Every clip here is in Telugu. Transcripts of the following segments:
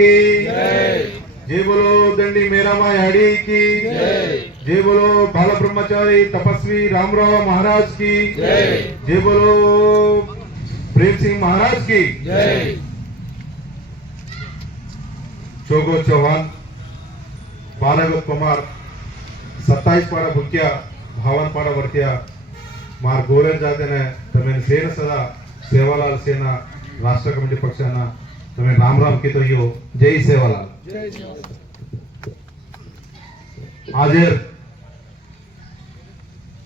की। जय। बोलो दंडी मेरा माय हड़ी की। जय। बोलो बाल ब्रह्मचारी तपस्वी रामराव महाराज की। जय। बोलो प्रेम सिंह महाराज की। चौगो चौहान बालक कुमार सत्ताईस पारा भुकिया भावन पारा પાડા मार गोरे जाते ने तमें सेन सदा सेवालाल सेना राष्ट्र कमेटी पक्षाना तुम्हें राम राम की तो यो जय सेवाला आज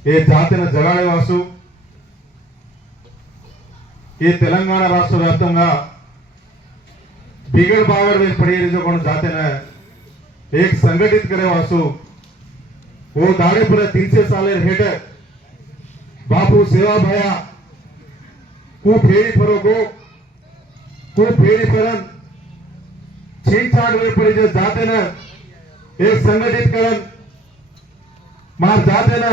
ये जाति जगाड़े वास। तेलंगाना राष्ट्र व्याप्त बिगड़ बागर में पड़ी जो जाते ना एक संगठित करे वासु। वो दाड़े पूरे तीन से साल हेट बापू सेवा भया। को फेरी फरो तो पीड़ीकरण छींचाड़ में पड़ी जो जाते न, एक संगठित करण मार जाते न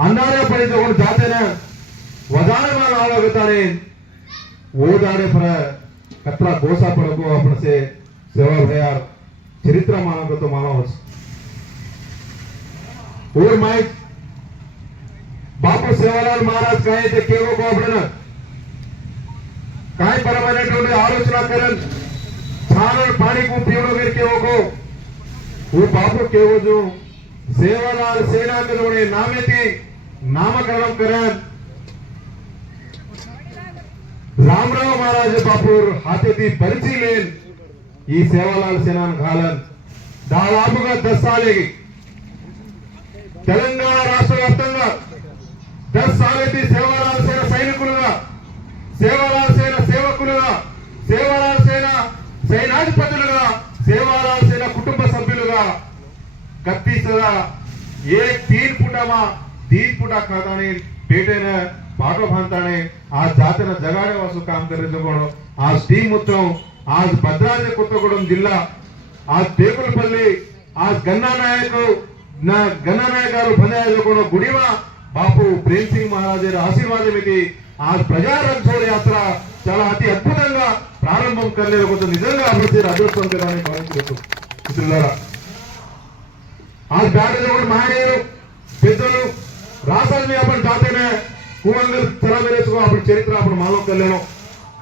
अन्नारे पड़ी जो उन जाते न वजाने मार आलोक ताने वो जाने पर कतरा गोसा पड़ोगो अपने से, सेवा भैया चरित्र मानो को तो मानो हो और माइक बापू सेवालाल महाराज कहे थे केवो को अपने ना న్యాయపరమైనటువంటి ఆలోచన కరణ్. చాలా పానీకు పీవడం మీరు కేవకు ఓ బాబు కేవదు సేవలాల్ సేనాకులోనే నామెతి నామకరణం కరణ్. రామరావు మహారాజ బాపూర్ అతిథి పరిచీలేన్ ఈ సేవలాల్ సేనా కాలన్ దాదాపుగా దశాలేగి తెలంగాణ రాష్ట్ర వ్యాప్తంగా దశాలేది సేవలాల్ సేన సైనికులుగా సేవలాల్ సైనాధిపతులుగా సేవారాసిన కుటుంబ సభ్యులుగా కత్తిస్తుందా ఏ తీర్పుటమా తీర్పుట కాదని పేటైన పాటో పంతానే ఆ జాతర జగాడే వాసు కామ్ కరెంచుకోవడం ఆ శ్రీముత్రం ఆ భద్రాద్రి కొత్తగూడెం జిల్లా ಆ ದೇಗುಲಪಲ್ಲಿ ಆ ಗನ್ನನಾಯಕರು ಗನ್ನನಾಯಕರು ಬಂದಾಜಕೊಂಡು ಗುಡಿವ ಬಾಪು ಪ್ರೇಮ್ ಸಿಂಗ್ ಮಹಾರಾಜರ ಆಶೀರ್ವಾದ ಮಿತಿ ಆ ಪ್ರಜಾರಂಥೋಳ ಯಾತ್ರಾ చాలా అతి అద్భుతంగా ప్రారంభం కలిగే కొంచెం నిజంగా అభివృద్ధి అదృష్టంకరాన్ని భావించవచ్చు మిత్రులారా. ఆ దాటిలో కూడా మహనీయులు పెద్దలు రాసాల మీద అప్పుడు దాతనే కూలందరూ తెరవేసుకో అప్పుడు చరిత్ర అప్పుడు మానవ కళ్యాణం.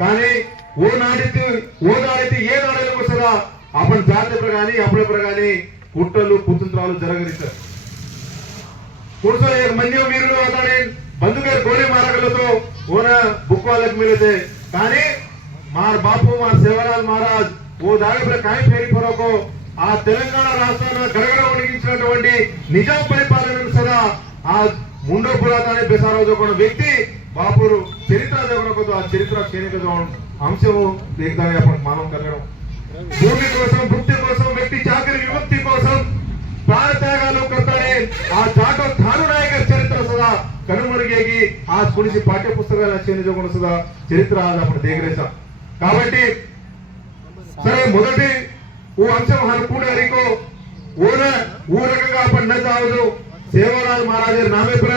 కానీ ఓ నాడితే ఓ నాడైతే ఏ నాడైనా వస్తారా అప్పుడు జాతర కానీ అప్పుడప్పుడు కానీ కుట్రలు కుతంత్రాలు జరగలిస్తారు కుర్చో మన్యం వీరులు అతని బంధుగారు గోళీ మారకలతో ఓన వాళ్ళకి మీరైతే కానీ మార్ బాపు మార్ సేవలాల్ మహారాజ్ ఓ దాడి पर కాయ ఆ తెలంగాణ రాష్ట్రాన్ని గడగడ ఉడిగించినటువంటి నిజాం పరిపాలన సదా ఆ ముండో పురాతాన్ని బెసారోజుకున్న వ్యక్తి బాపురు చరిత్ర జగనకొద్దు ఆ చరిత్ర క్షేణిక అంశము దిగుతాయి మనం కలగడం ಮಕ್ಕಳಿಗೆ ಆ ಸ್ಕೂಲಿಸಿ ಪಾಠ್ಯ ಪುಸ್ತಕಗಳನ್ನ ಚೇಂಜಗೊಳಿಸಿದ చరిత్ర అప్పుడు ದೇಗರೇಶ కాబట్టి సరే మొదటి ఓ అంశం అనుకున్నారీకు ఊర ఊరకంగా పండదు సేవలాల్ మహారాజే నామేపుర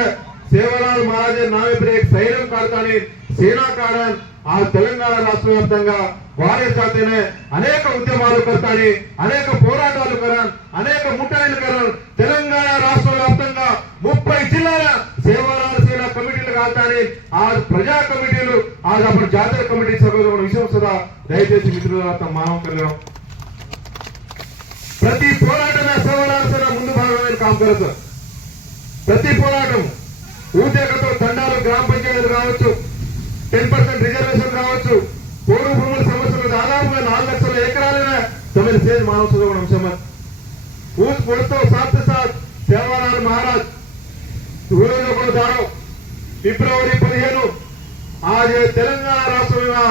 సేవలాల్ మహారాజర్ నామేపుర సైరం కాడతాని సేనా కాడన్ ఆ తెలంగాణ రాష్ట్ర వ్యాప్తంగా వారే సాధ్యనే అనేక ఉద్యమాలు కడతాని అనేక పోరాటాలు కరాన్ అనేక ముఠాయిలు కరాన్. తెలంగాణ రాష్ట్ర వ్యాప్తంగా ముప్పై జిల్లాల కానీ ఆ ప్రజా కమిటీలు ఆ అప్పుడు జాతీయ కమిటీ సభ్యులు విషయం సదా దయచేసి మిత్రుల మానవ కళ్యాణం. ప్రతి పోరాటం సేవలాల్సిన ముందు భాగమైన కాంగ్రెస్ ప్రతి పోరాటం ఊతేకతో దండాలు గ్రామ పంచాయతీలు కావచ్చు టెన్ పర్సెంట్ రిజర్వేషన్ కావచ్చు పూర్వ భూముల సమస్యలు దాదాపుగా నాలుగు లక్షల ఎకరాలైన తొమ్మిది సేజ్ మానవ సుధోగణ అంశం ఊస్ పొడితో సాత్ సాత్ సేవాలాల్ మహారాజ్ ఊళ్ళో కూడా దాడో ఫిబ్రవరి పదిహేను आज तेलंगाना राष्ट्र में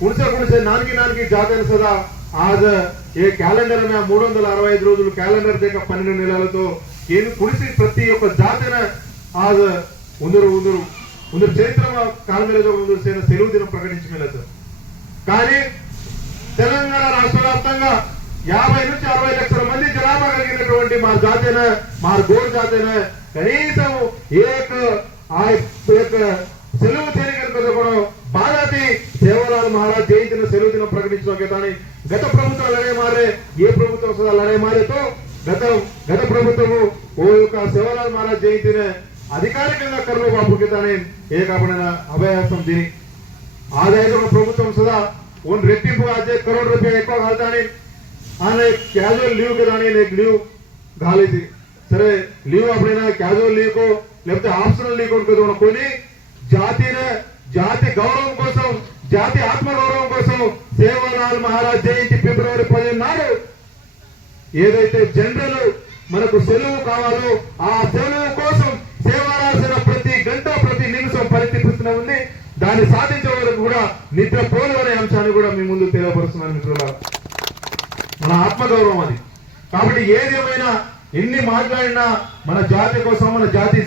उनसे उनसे नानकी नानकी जाते हैं सदा आज ఏ క్యాలెండర్ మీద మూడు వందల అరవై ఐదు రోజులు క్యాలెండర్ దేక పన్నెండు నెలలతో ఏమి కుడిసి ప్రతి ఒక్క జాతిన ఆజ్ ఉందరు ఉందరు ఉందరు చరిత్ర కాలమేలో ఉందరు సేన సెలవు దినం ప్రకటించలేదు కానీ తెలంగాణ రాష్ట్ర వ్యాప్తంగా యాభై నుంచి అరవై లక్షల మంది జనాభా కలిగినటువంటి మా జాతీన మా గోడ్ జాతీన కనీసం ఏక ఆ యొక్క సెలవు తేలికను కూడా బాధాతి సేవలాల్ మహారాజ్ జయంతిని సెలవు దినం ప్రకటించిన కానీ గత ప్రభుత్వం లడే మారే ఏ ప్రభుత్వం వస్తుందో లడే మారేతో గత గత ప్రభుత్వము ఓ యొక్క శివలాల్ మహారాజ్ జయంతిని అధికారికంగా కరువు బాపుకితానే ఏ కాకుండా అభయాసం దీని. ఆదాయ ప్రభుత్వం సదా ఓన్ రెట్టింపు అదే కరోడ్ రూపాయలు ఎక్కువ కాల్తాని ఆమె క్యాజువల్ లీవ్ కదా అని నీకు లీవ్ కాలేదు సరే లీవ్ అప్పుడైనా క్యాజువల్ లీవ్ కో లేకపోతే ఆప్షనల్ లీవ్ కొని జాతిని జాతి గౌరవం కోసం జాతి ఆత్మగౌరవం కోసం సేవలాల్ మహారాజ్ జయంతి ఫిబ్రవరి పదిహేను నాడు ఏదైతే జనరల్ మనకు సెలవు కావాలో ఆ సెలవు కోసం సేవారాసిన ప్రతి గంట ప్రతి నిమిషం పరితపిస్తున్న ఉంది దాన్ని సాధించే వరకు కూడా నిద్రపోలు అనే అంశాన్ని కూడా మీ ముందు తెలియపరుస్తున్నాను మిత్రులారా. మన ఆత్మగౌరవం అది. కాబట్టి ఏది ఏమైనా ఎన్ని మాట్లాడినా మన జాతి కోసం మన జాతి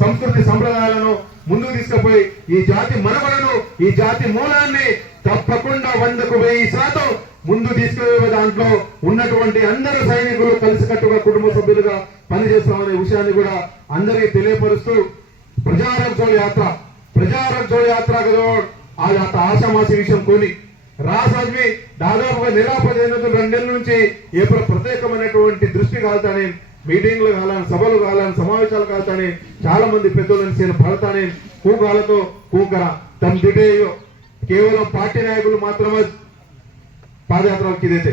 సంస్కృతి సంప్రదాయాలను ముందుకు తీసుకుపోయి ఈ జాతి మనుగడను ఈ జాతి మూలాన్ని తప్పకుండా వందకు వెయ్యి శాతం ముందు తీసుకువే దాంట్లో ఉన్నటువంటి అందరు సైనికులు కలిసికట్టుగా కుటుంబ సభ్యులుగా పనిచేస్తామనే విషయాన్ని కూడా అందరికీ తెలియపరుస్తూ ప్రజారోగ్య యాత్ర ప్రజారోగ్య యాత్ర కదా ఆ యాత్ర ఆశామాసి విషయం కొని రా దాదాపుగా నెల పదిహేను నెలల నుంచి ఏప్రిల్ ప్రత్యేకమైనటువంటి దృష్టి కాలుతానే మీటింగ్లు కాలని సభలు కాలని సమావేశాలు కాలుతాని చాలా మంది పెద్దలను సేన పడతాని కూకాలతో కూకర. తమ దిటేయో. కేవలం పార్టీ నాయకులు మాత్రమే పాదయాత్రలకు ఇదైతే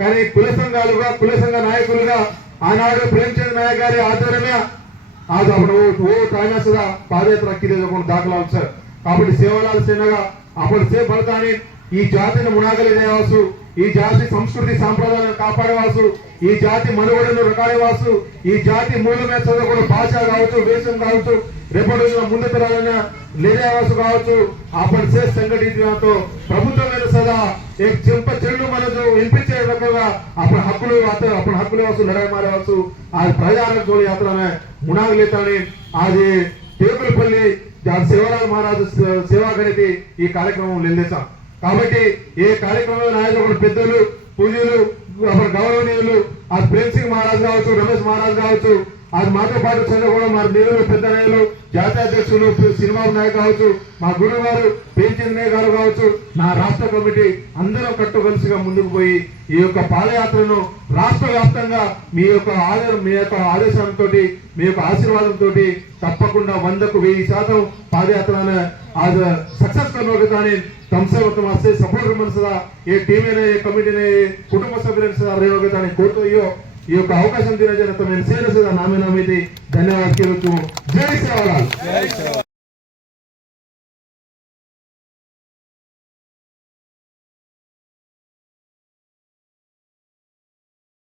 కానీ కుల సంఘాలుగా కుల సంఘ నాయకులుగా ఆనాడు ప్రేమచంద్ నాయక్ గారి ఆధారమే ఆజ్ అప్పుడు ఓ తాయినా పాదయాత్ర అక్కిదే దాఖలా సార్. కాబట్టి సేవలాల సేనగా అప్పుడు సేపడతాని ఈ జాతిని మునాగలిదేవాసు ఈ జాతి సంస్కృతి సాంప్రదాయాలను కాపాడేవాసు ఈ జాతి మనుగడను రకాడేవాసు ఈ జాతి మూలమే చదువుకున్న భాష కావచ్చు వేషం కావచ్చు రేపటి రోజున ముందు తరాలైన లేదేవాసు కావచ్చు అప్పటి చేసి సంఘటించడంతో ప్రభుత్వమైన సదా ఏ చెంప చెల్లు మనసు వినిపించే రకంగా అప్పుడు హక్కులు అప్పుడు హక్కులు ఇవ్వచ్చు వాసు నెరవేరేవాసు ఆ ప్రజారోగ్యం యాత్రనే మునాగలితని అది టేబుల్పల్లి శివరాజు మహారాజు సేవాగణితి ఈ కార్యక్రమం నిందించాం కాబట్టి ఏ కార్యక్రమంలో నాయకుడు పెద్దలు పూజలు అప్పుడు గౌరవనీయులు ఆ ప్రేమ్ సింగ్ మహారాజ్ కావచ్చు రమేష్ మహారాజ్ కావచ్చు అది మాతో పాటు చంద్రగూడ మా నేరులు పెద్ద నేతలు జాతీయ అధ్యక్షులు సినిమా నాయక్ కావచ్చు మా గురువు గారు పేంచంద్రయ్య గారు కావచ్చు నా రాష్ట్ర కమిటీ అందరం కట్టుకలిసిగా ముందుకు పోయి ఈ యొక్క పాదయాత్రను రాష్ట్ర వ్యాప్తంగా మీ యొక్క ఆధారం మీ యొక్క ఆదేశంతో మీ యొక్క ఆశీర్వాదంతో తప్పకుండా వందకు వెయ్యి శాతం పాదయాత్ర आज सक्सेस करणार होता आणि तुमचं होतं असे सपोर्ट మనసుగా ఏ టీమ్ అనే ఏ కమిటీ అనే కుటుంబ సభ్యులను సదా రేణుగత అని కోరుతూ అయ్యో ఈ యొక్క అవకాశం తినజన నేను సేన సదా ధన్యవాదాలు జై సేవరాలు